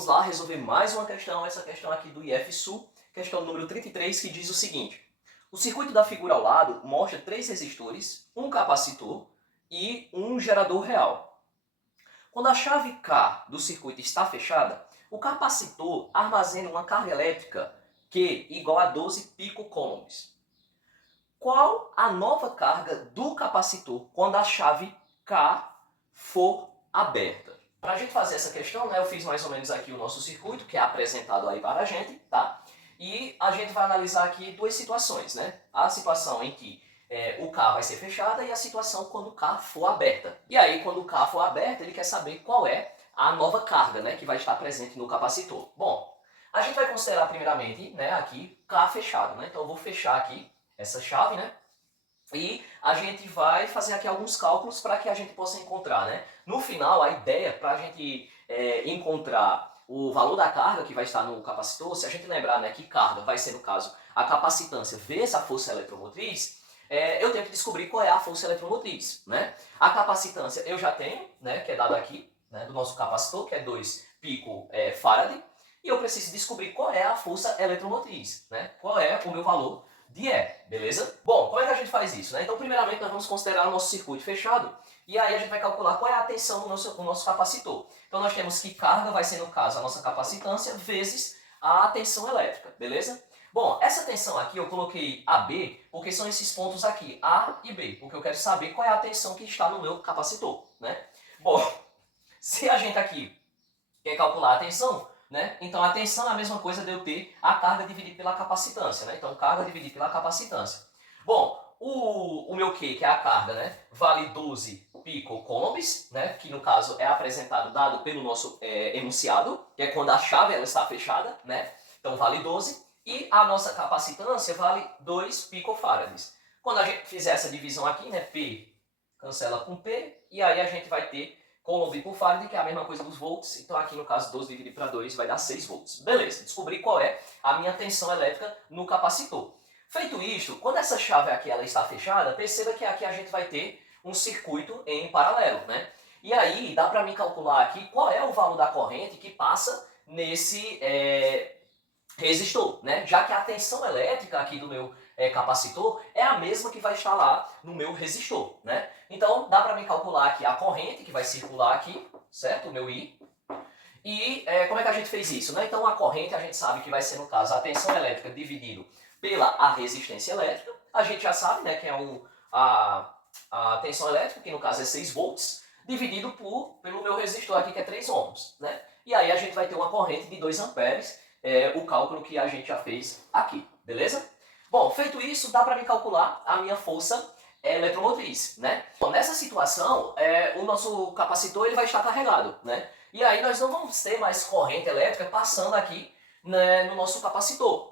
vamos lá resolver mais uma questão, essa questão aqui do IF-Sul, questão número 33, que diz o seguinte. O circuito da figura ao lado mostra 3 resistores, um capacitor e um gerador real. Quando a chave K do circuito está fechada, o capacitor armazena uma carga elétrica Q igual a 12 picocoulombs. Qual a nova carga do capacitor quando a chave K for aberta? Para a gente fazer essa questão, né, eu fiz mais ou menos aqui o nosso circuito, que é apresentado aí para a gente, tá? E a gente vai analisar aqui duas situações, né? A situação em que o K vai ser fechada e a situação quando o K for aberta. E aí, quando o K for aberta, ele quer saber qual é a nova carga, né, que vai estar presente no capacitor. Bom, a gente vai considerar primeiramente, né, aqui K fechado, né? Então eu vou fechar aqui essa chave, né? E a gente vai fazer aqui alguns cálculos para que a gente possa encontrar, né? No final, a ideia para a gente encontrar o valor da carga que vai estar no capacitor, se a gente lembrar, né, que carga vai ser, no caso, a capacitância vezes a força eletromotriz, eu tenho que descobrir qual é a força eletromotriz, né? A capacitância eu já tenho, né, que é dada aqui, né, do nosso capacitor, que é 2 picofarad, e eu preciso descobrir qual é a força eletromotriz, né? Qual é o meu valor de E, beleza? Bom, como é que a gente faz isso, né? Então, primeiramente, nós vamos considerar o nosso circuito fechado, e aí a gente vai calcular qual é a tensão do nosso capacitor. Então, nós temos que carga vai ser, no caso, a nossa capacitância vezes a tensão elétrica, beleza? Bom, essa tensão aqui eu coloquei AB, porque são esses pontos aqui, A e B, porque eu quero saber qual é a tensão que está no meu capacitor, né? Bom, se a gente aqui quer calcular a tensão, né? Então a tensão é a mesma coisa de eu ter a carga dividida pela capacitância, né? Então carga dividida pela capacitância. Bom, o meu Q, que é a carga, né, vale 12 picocoulombs, né, que no caso é apresentado dado pelo nosso enunciado, que é quando a chave ela está fechada, né? Então vale 12. E a nossa capacitância vale 2 picofarads. Quando a gente fizer essa divisão aqui, né, P cancela com P, e aí a gente vai ter coulomb por farad, que é a mesma coisa dos volts. Então aqui no caso 12 dividido para 2 vai dar 6 volts. Beleza, descobri qual é a minha tensão elétrica no capacitor. Feito isto, quando essa chave aqui ela está fechada, perceba que aqui a gente vai ter um circuito em paralelo, né? E aí dá para mim calcular aqui qual é o valor da corrente que passa nesse resistor, né? Já que a tensão elétrica aqui do meu capacitor é a mesma que vai estar lá no meu resistor, né? Então dá para mim calcular aqui a corrente que vai circular aqui, certo? O meu I. E como é que a gente fez isso, né? Então a corrente a gente sabe que vai ser, no caso, a tensão elétrica dividido pela a resistência elétrica. A gente já sabe, né, que é a tensão elétrica, que no caso é 6 volts, dividido pelo meu resistor aqui, que é 3 ohms, né? E aí a gente vai ter uma corrente de 2 amperes, o cálculo que a gente já fez aqui, beleza? Bom, feito isso, dá para me calcular a minha força eletromotriz, né? Bom, nessa situação, o nosso capacitor ele vai estar carregado, né? E aí nós não vamos ter mais corrente elétrica passando aqui, né, no nosso capacitor.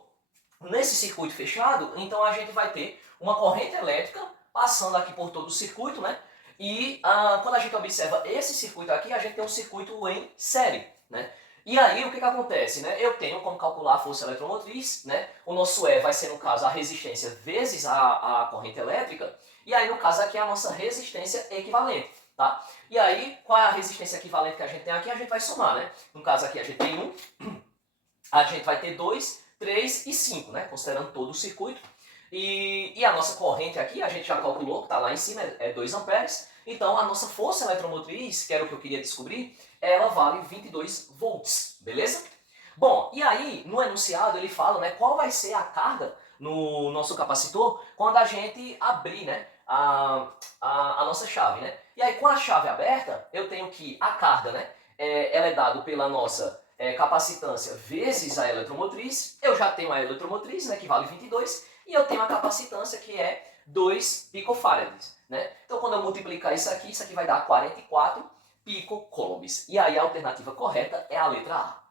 Nesse circuito fechado, então a gente vai ter uma corrente elétrica passando aqui por todo o circuito, né? E quando a gente observa esse circuito aqui, a gente tem um circuito em série, né? E aí o que acontece, né? Eu tenho como calcular a força eletromotriz, né? O nosso E vai ser, no caso, a resistência vezes a corrente elétrica, e aí no caso aqui é a nossa resistência equivalente, tá? E aí, qual é a resistência equivalente que a gente tem aqui? A gente vai somar, né? No caso aqui a gente tem 1, a gente vai ter 2, 3 e 5, né? Considerando todo o circuito. E a nossa corrente aqui, a gente já calculou, que está lá em cima, é 2 amperes. Então a nossa força eletromotriz, que era o que eu queria descobrir, ela vale 22 volts, beleza? Bom, e aí no enunciado ele fala, né, qual vai ser a carga no nosso capacitor quando a gente abrir, né, a nossa chave, né? E aí com a chave aberta, eu tenho que a carga, né, ela é dada pela nossa capacitância vezes a eletromotriz. Eu já tenho a eletromotriz, né, que vale 22, e eu tenho a capacitância, que é 2 picofarads, né? Então quando eu multiplicar isso aqui vai dar 44 picocoulombs. E aí a alternativa correta é a letra A.